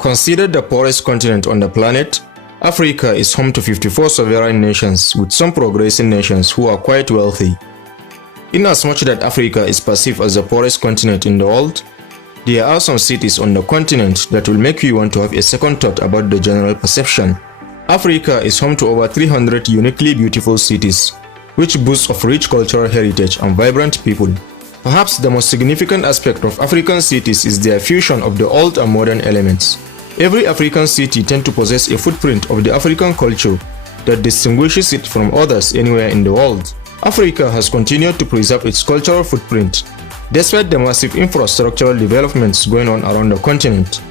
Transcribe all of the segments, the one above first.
Considered the poorest continent on the planet, Africa is home to 54 sovereign nations with some progressing nations who are quite wealthy. Inasmuch that Africa is perceived as the poorest continent in the world, there are some cities on the continent that will make you want to have a second thought about the general perception. Africa is home to over 300 uniquely beautiful cities, which boast of rich cultural heritage and vibrant people. Perhaps the most significant aspect of African cities is their fusion of the old and modern elements. Every African city tends to possess a footprint of the African culture that distinguishes it from others anywhere in the world. Africa has continued to preserve its cultural footprint, despite the massive infrastructural developments going on around the continent.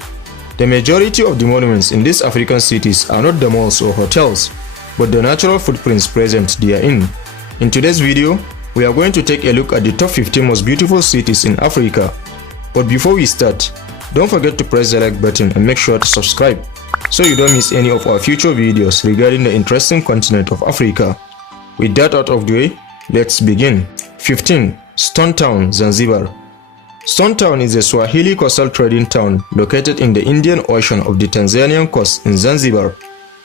The majority of the monuments in these African cities are not the malls or hotels, but the natural footprints present therein. In today's video, we are going to take a look at the top 15 most beautiful cities in Africa. But before we start, don't forget to press the like button and make sure to subscribe so you don't miss any of our future videos regarding the interesting continent of Africa. With that out of the way, let's begin. 15. Stone Town, Zanzibar. Stone Town is a Swahili coastal trading town located in the Indian Ocean of the Tanzanian coast in Zanzibar,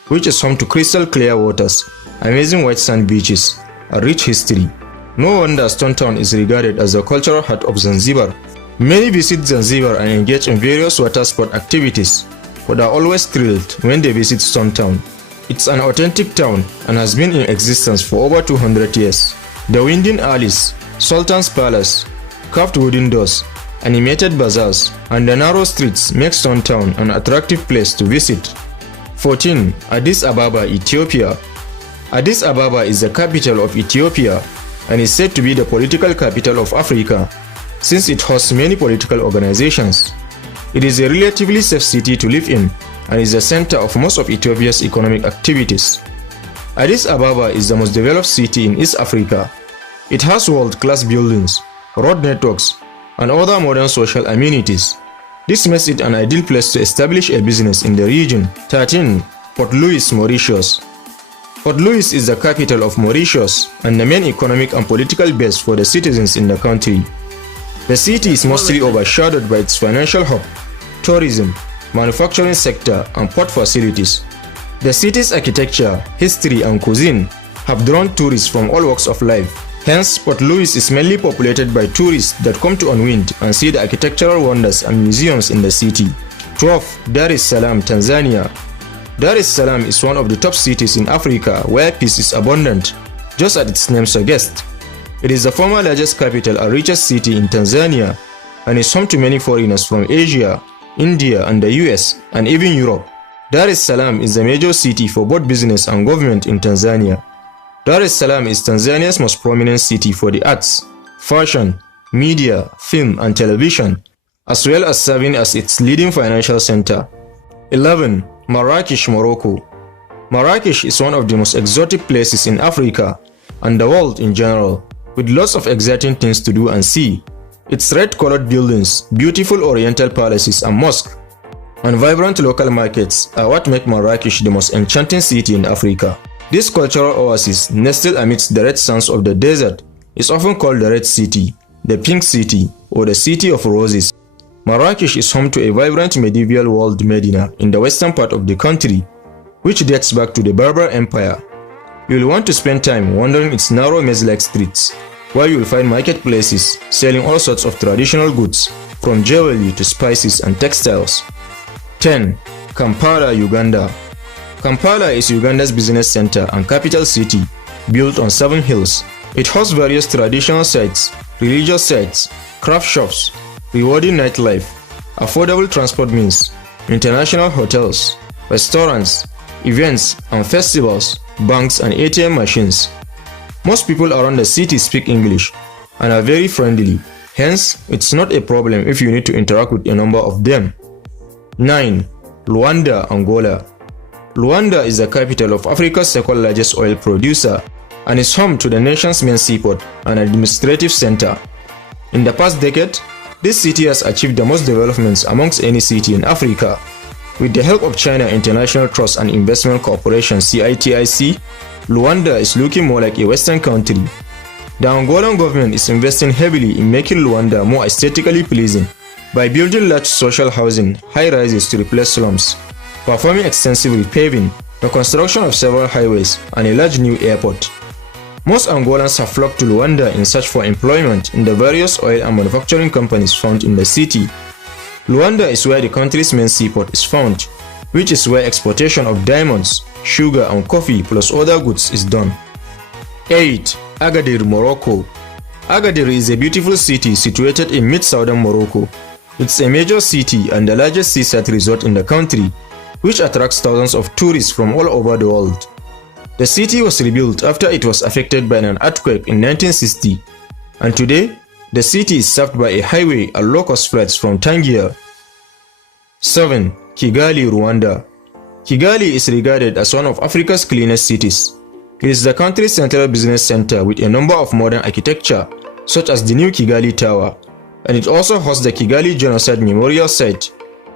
which is home to crystal clear waters, amazing white sand beaches, and rich history. No wonder Stone Town is regarded as the cultural heart of Zanzibar. Many visit Zanzibar and engage in various water sport activities, but are always thrilled when they visit Stone Town. It's an authentic town and has been in existence for over 200 years. The winding alleys, Sultan's Palace, carved wooden doors, animated bazaars, and the narrow streets make Stone Town an attractive place to visit. 14. Addis Ababa, Ethiopia. Addis Ababa is the capital of Ethiopia and is said to be the political capital of Africa, since it hosts many political organizations. It is a relatively safe city to live in and is the center of most of Ethiopia's economic activities. Addis Ababa is the most developed city in East Africa. It has world-class buildings, road networks, and other modern social amenities. This makes it an ideal place to establish a business in the region. 13. Port Louis, Mauritius. Port Louis is the capital of Mauritius and the main economic and political base for the citizens in the country. The city is mostly overshadowed by its financial hub, tourism, manufacturing sector, and port facilities. The city's architecture, history, and cuisine have drawn tourists from all walks of life. Hence, Port Louis is mainly populated by tourists that come to unwind and see the architectural wonders and museums in the city. 12. Dar es Salaam, Tanzania. Dar es Salaam is one of the top cities in Africa where peace is abundant, just as its name suggests. It is the former largest capital and richest city in Tanzania and is home to many foreigners from Asia, India, and the US, and even Europe. Dar es Salaam is the major city for both business and government in Tanzania. Dar es Salaam is Tanzania's most prominent city for the arts, fashion, media, film, and television, as well as serving as its leading financial center. 11. Marrakesh, Morocco. Marrakesh is one of the most exotic places in Africa and the world in general, with lots of exciting things to do and see. Its red-colored buildings, beautiful oriental palaces and mosques, and vibrant local markets are what make Marrakesh the most enchanting city in Africa. This cultural oasis, nestled amidst the red sands of the desert, is often called the Red City, the Pink City, or the City of Roses. Marrakesh is home to a vibrant medieval walled Medina in the western part of the country, which dates back to the Berber Empire. You will want to spend time wandering its narrow maze-like streets, where you will find marketplaces selling all sorts of traditional goods, from jewelry to spices and textiles. 10. Kampala, Uganda. Kampala is Uganda's business center and capital city, built on 7 hills. It hosts various traditional sites, religious sites, craft shops, rewarding nightlife, affordable transport means, international hotels, restaurants, events and festivals, banks and ATM machines. Most people around the city speak English and are very friendly, hence it's not a problem if you need to interact with a number of them. 9. Rwanda, Angola. Rwanda is the capital of Africa's second largest oil producer and is home to the nation's main seaport and administrative center. In the past decade, this city has achieved the most developments amongst any city in Africa. With the help of China International Trust and Investment Corporation (CITIC), Rwanda is looking more like a Western country. The Angolan government is investing heavily in making Rwanda more aesthetically pleasing by building large social housing high-rises to replace slums, performing extensive repaving, the construction of several highways, and a large new airport. Most Angolans have flocked to Rwanda in search for employment in the various oil and manufacturing companies found in the city. Rwanda is where the country's main seaport is found, which is where exportation of diamonds, sugar and coffee plus other goods is done. 8. Agadir, Morocco. Agadir is a beautiful city situated in mid-southern Morocco. It's a major city and the largest seaside resort in the country, which attracts thousands of tourists from all over the world. The city was rebuilt after it was affected by an earthquake in 1960, and today, the city is served by a highway and low-cost flights from Tangier. 7. Kigali, Rwanda. Kigali is regarded as one of Africa's cleanest cities. It is the country's central business center with a number of modern architecture, such as the new Kigali Tower, and it also hosts the Kigali Genocide Memorial Site,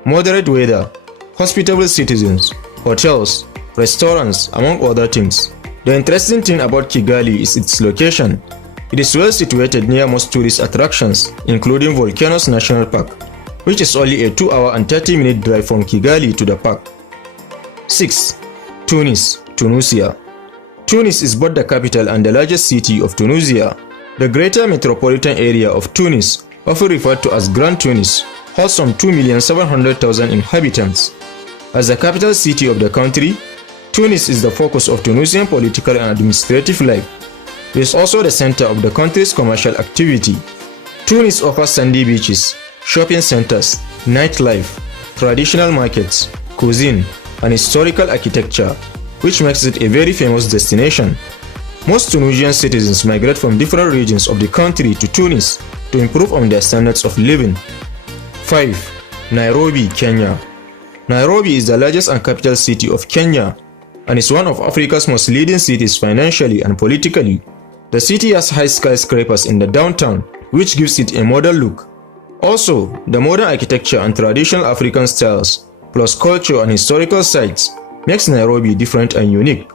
moderate weather, hospitable citizens, hotels, restaurants, among other things. The interesting thing about Kigali is its location. It is well situated near most tourist attractions, including Volcanoes National Park, which is only a 2-hour and 30-minute drive from Kigali to the park. 6. Tunis, Tunisia. Tunis is both the capital and the largest city of Tunisia. The greater metropolitan area of Tunis, often referred to as Grand Tunis, holds some 2,700,000 inhabitants. As the capital city of the country, Tunis is the focus of Tunisian political and administrative life. It is also the center of the country's commercial activity. Tunis offers sandy beaches, shopping centers, nightlife, traditional markets, cuisine, and historical architecture, which makes it a very famous destination. Most Tunisian citizens migrate from different regions of the country to Tunis to improve on their standards of living. 5. Nairobi, Kenya. Nairobi is the largest and capital city of Kenya and is one of Africa's most leading cities financially and politically. The city has high skyscrapers in the downtown, which gives it a modern look. Also, the modern architecture and traditional African styles, plus culture and historical sites, makes Nairobi different and unique.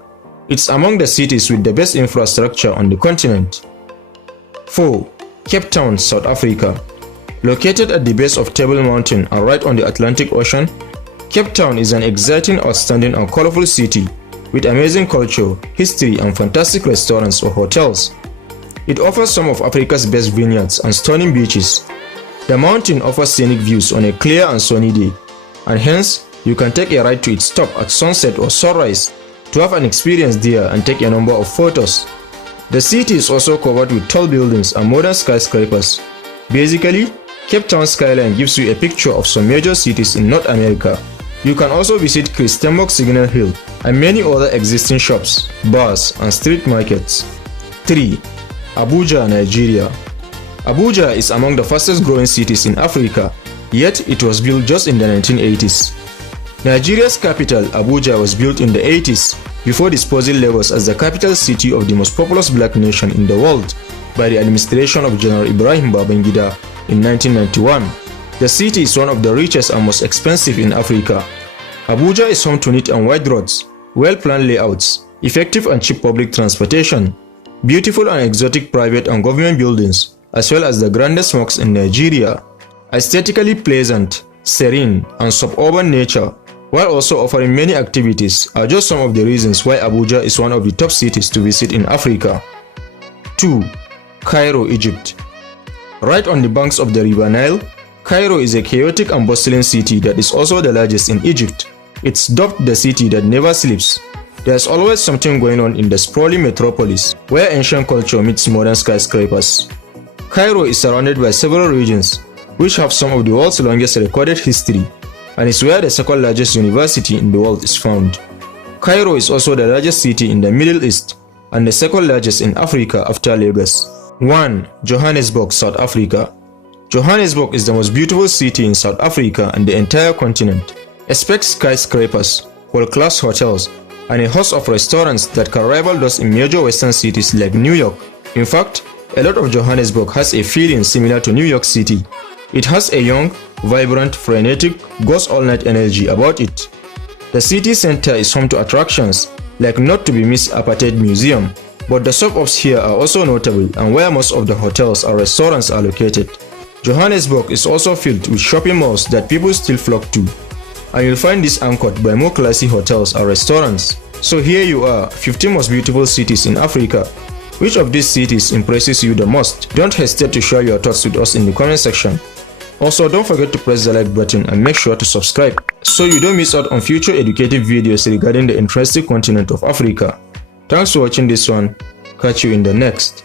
It's among the cities with the best infrastructure on the continent. 4. Cape Town, South Africa. Located at the base of Table Mountain and right on the Atlantic Ocean, Cape Town is an exciting, outstanding and colorful city with amazing culture, history and fantastic restaurants or hotels. It offers some of Africa's best vineyards and stunning beaches. The mountain offers scenic views on a clear and sunny day, and hence you can take a ride to its top at sunset or sunrise to have an experience there and take a number of photos. The city is also covered with tall buildings and modern skyscrapers. Basically, Cape Town skyline gives you a picture of some major cities in North America. You can also visit Christiansborg Signal Hill and many other existing shops, bars and street markets. 3. Abuja, Nigeria. Abuja is among the fastest growing cities in Africa, yet it was built just in the 1980s. Nigeria's capital, Abuja, was built in the 80s before disposing Lagos as the capital city of the most populous black nation in the world by the administration of General Ibrahim Babangida in 1991. The city is one of the richest and most expensive in Africa. Abuja is home to neat and wide roads, well-planned layouts, effective and cheap public transportation, beautiful and exotic private and government buildings, as well as the grandest mosques in Nigeria. Aesthetically pleasant, serene, and suburban nature, while also offering many activities, are just some of the reasons why Abuja is one of the top cities to visit in Africa. 2. Cairo, Egypt. Right on the banks of the River Nile, Cairo is a chaotic and bustling city that is also the largest in Egypt. It's dubbed the city that never sleeps. There's always something going on in the sprawling metropolis, where ancient culture meets modern skyscrapers. Cairo is surrounded by several regions, which have some of the world's longest recorded history, and is where the second largest university in the world is found. Cairo is also the largest city in the Middle East, and the second largest in Africa after Lagos. 1. Johannesburg, South Africa. Johannesburg is the most beautiful city in South Africa and the entire continent. Expect skyscrapers, world-class hotels, and a host of restaurants that can rival those in major western cities like New York. In fact, a lot of Johannesburg has a feeling similar to New York City. It has a young, vibrant, frenetic, goes-all-night energy about it. The city center is home to attractions like not-to-be-missed Apartheid Museum, but the suburbs here are also notable and where most of the hotels and restaurants are located. Johannesburg is also filled with shopping malls that people still flock to, and you'll find this anchored by more classy hotels and restaurants. So here you are, 15 most beautiful cities in Africa. Which of these cities impresses you the most? Don't hesitate to share your thoughts with us in the comment section. Also, don't forget to press the like button and make sure to subscribe so you don't miss out on future educative videos regarding the interesting continent of Africa. Thanks for watching this one. Catch you in the next.